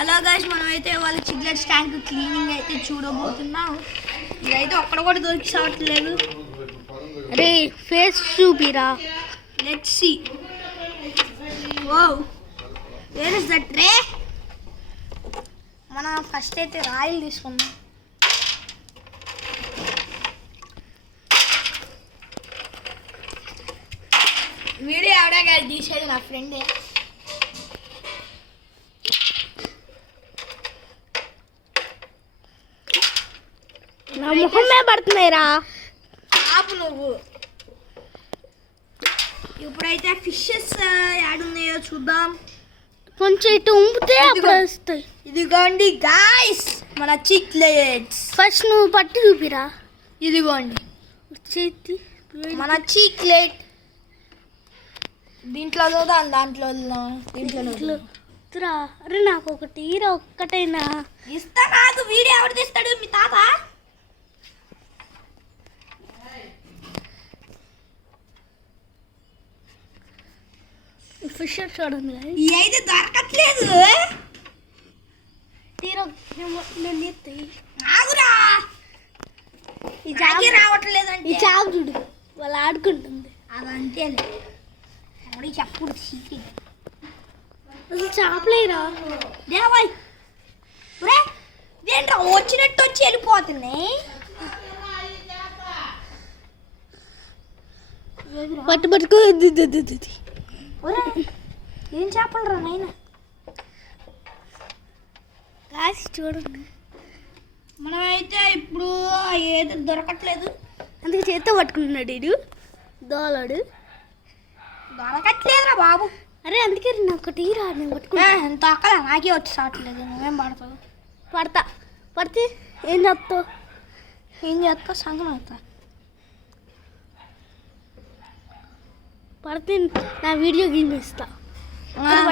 Hello guys, మనమైతే వాళ్ళ Chiclets tank cleaning అయితే చూడబోతున్నాం. ఇదైతే ఒక్కడ కూడా దొరికి సావట్లేదు. అరే ఫేస్ చూపిరా. Let's see. Wow, where is that రే? మన ఫస్ట్ అయితే రాయిల్ తీసుకున్నాం. వీడియో ఆవిడే గారు తీసేది నా ఫ్రెండే. నా ముఖమే పడుతున్నాయిరా. ఆపు నువ్వు. ఇప్పుడైతే ఫిషెస్ యాడున్నాయో చూద్దాం. కొంచెం ఇటు ఉంపితే అప్పుడు వస్తాయి. ఇదిగోండి గాయ్స్ మన చిక్లెట్స్. ఫస్ట్ నువ్వు పట్టి చూపిరా. ఇదిగోండి చేతి మన చిక్లెట్. దీంట్లో చూద్దాం, దీంట్లో రా. అరే నాకు ఒకటి ఒక్కటైనా ఇస్తా. నాకు వీడియో ఎవరు తీస్తాడు? మీ తాత. ఫిష్ చూడండి. ఇది అయితే దొరకట్లేదు. తీరా ఆగురా, ఈ జాగి రావట్లేదు. ఈ చాకు చూడు, వాళ్ళు ఆడుకుంటుంది. అదంతేలే, ఎవరికి చెప్పుడు సీక్రెట్. అసలు చేపలేరా దేవాయ్. ఏంట్రా వచ్చినట్టు వచ్చి వెళ్ళిపోతున్నాయి. పట్టుకో. ఏం చేపలరా నాయన? కాసి చూడండి. మనమైతే ఇప్పుడు ఏది దొరకట్లేదు. అందుకే చేత్తో పట్టుకుంటున్నాడు వీడు దోలాడు. దొరకట్లేదురా బాబు. అరే అందుకే నాకు ఒకటి రా, నేను పట్టుకుంటా. ఎంత అక్కల నాకే వచ్చి సాట్లేదు. నువ్వేం పడతావు? పడితే ఏం చేస్తావు? ఏం చేస్తా? సంగం అవుతా. పడితే నా వీడియో గేమ్ ఇస్తా.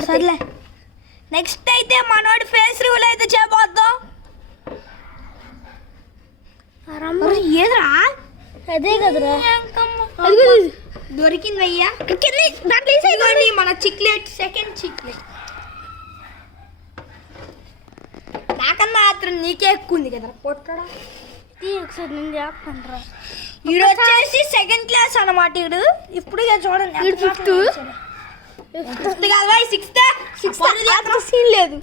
సర్లే, నెక్స్ట్ అయితే మనోడి ఫేస్ రివీల్ అయితే చేయబోద్దాం. ఏదిరా? అదే కదరా, దొరికింది అయ్యా. మన చిక్లెట్, సెకండ్ చిక్లెట్. నాకన్నా మాత్రం నీకే ఎక్కువ ఉంది కదా పొట్టడా. ఒకసారి నేను చేస్తాను రా. ఈడు వచ్చేసి సెకండ్ క్లాస్ అన్నమాట. ఈడు ఇప్పుడు చూడండి, ఫిఫ్త్ కాదు, సిక్స్త్ సీన్ లేదు.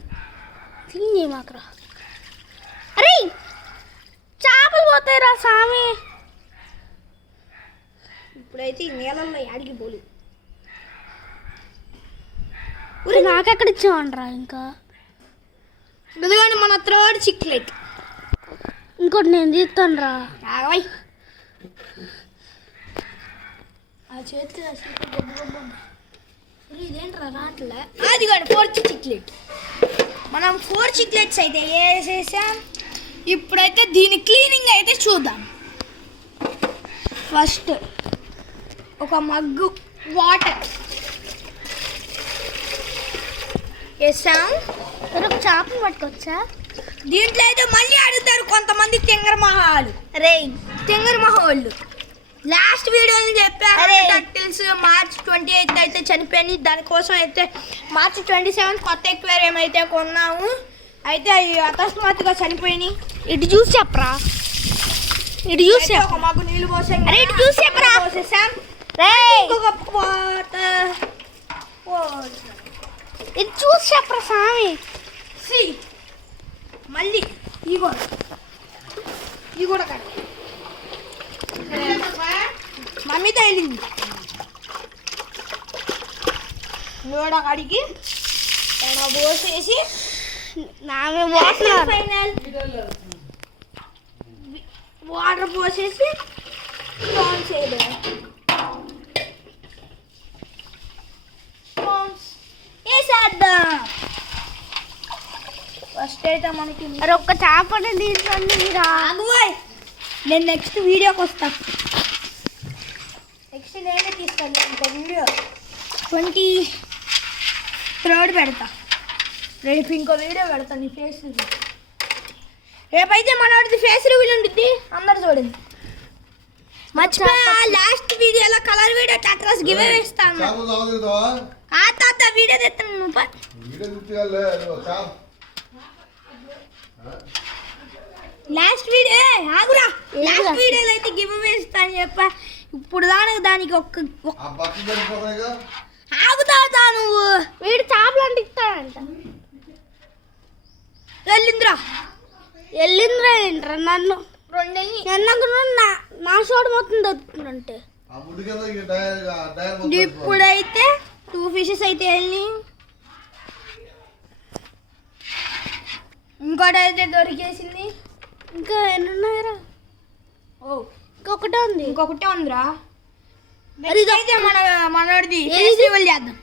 సీన్ ఏమాకరా. అరే చేపలు పోతాయిరా స్వామి. ఇప్పుడైతే ఈ నీళ్ళల్లో యాడికి పోలు. నాకెక్కడ ఇచ్చామంటరా ఇంకా. ఇదిగోండి మన థర్డ్ చిక్లెట్. ఇంకోటి నేను తీస్తాను రా. ఆ చేతిలో ఇదేంట్రా రాట్లే. అదిగోండి ఫోర్త్ చిక్లెట్. మనం 4 చిక్లెట్స్ అయితే వేసేసాం. ఇప్పుడైతే దీని క్లీనింగ్ అయితే చూద్దాం. ఫస్ట్ ఒక మగ్గు వాటర్ వేసాం. ఒక చేపలు పట్టుకొచ్చా. దీంట్లో అయితే మళ్ళీ అడుగుతారు కొంతమంది తింగర మహాలు. రే తింగర మహాళ్ళు లాస్ట్ వీడియోలో చెప్పారు టర్టిల్స్ మార్చ్ 28 అయితే చనిపోయి. దానికోసం అయితే మార్చ్ 27 కొత్త ఎక్వేరియం అయితే కొన్నాము. అయితే అవి అకస్మాత్తుగా చనిపోయినాయి. ఇటు చూసి చెప్పరా. ఇటు చూసి ఒక మగ్గు నీళ్ళు పోసాం. ఇటు చూసి చెప్పరా. పోసేసాం. ఇటు చూసి చెప్పరా స్వామి. మళ్ళీ ఈ కూడా కట్ మమ్మీతో వెళ్ళింది. నూడ కడిగి పోసేసి ఫైనల్ వాటర్ పోసేసి ప్రాన్స్ వేసేద్దాం. ఫస్ట్ అయితే మనకి ఒక్క చేపని తీసుకోండి. నేను నెక్స్ట్ వీడియోకి వస్తాను. నెక్స్ట్ నేనే తీస్తాను. ఇంకో వీడియో 23rd పెడతా. రేపు ఇంకో వీడియో పెడతాను నీ ఫేస్ రివ్యూ. రేపైతే మనోడిది ఫేస్ రివ్యూలు ఉంటుంది, అందరు చూడండి. మర్చిపోయా లాస్ట్ వీడియోలో కలర్ వీడియో టట్రాస్ గివ్ అవే ఇస్తాను. తాత వీడియో తెస్తాను. నువ్వు లాస్ట్ వీడియో ఆగురా ఏంటిరా? లాస్ట్ వీడియోలో అయితే గివ్ అవే ఇస్తా అని చెప్పా ఇప్పుడు దానికి ఒక్క ఆ బట్టలు సరిపోతాయిగా. ఆగుతా నువ్వు వీడు చేపలు అంటిస్తాడంట. వెళ్ళిందిరా వెళ్ళిందిరా ఏంట్రా నన్ను రెండెళ్ళి ఎన్నకు నా షోడు మొత్తం దొరుకుతుందంటే. ఆ ముడ్డు కింద ఈ డయర్ మొత్తం ఇప్పుడైతే 2 ఫిషెస్ అయితే వెళ్ళి ఇంకోటి అయితే దొరికేసింది ఇంకా ఎన్ని ఉన్నాయిరా? ఓ ఇంకొకటే ఉంది. ఇంకొకటే ఉందిరా అది ఇది అయితే మనోడిది ఏది? ఫెస్టివల్ చేద్దాం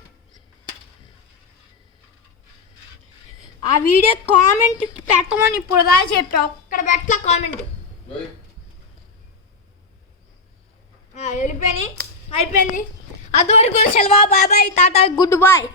ఆ వీడియో కామెంట్ పెట్టమని ఇప్పుడు దా చెప్పా ఒక్కడ పెట్టలా కామెంట్ ఓయ్. వెళ్ళిపోయి అయిపోయింది. అదివరకు సెలవా bye bye tata good bye.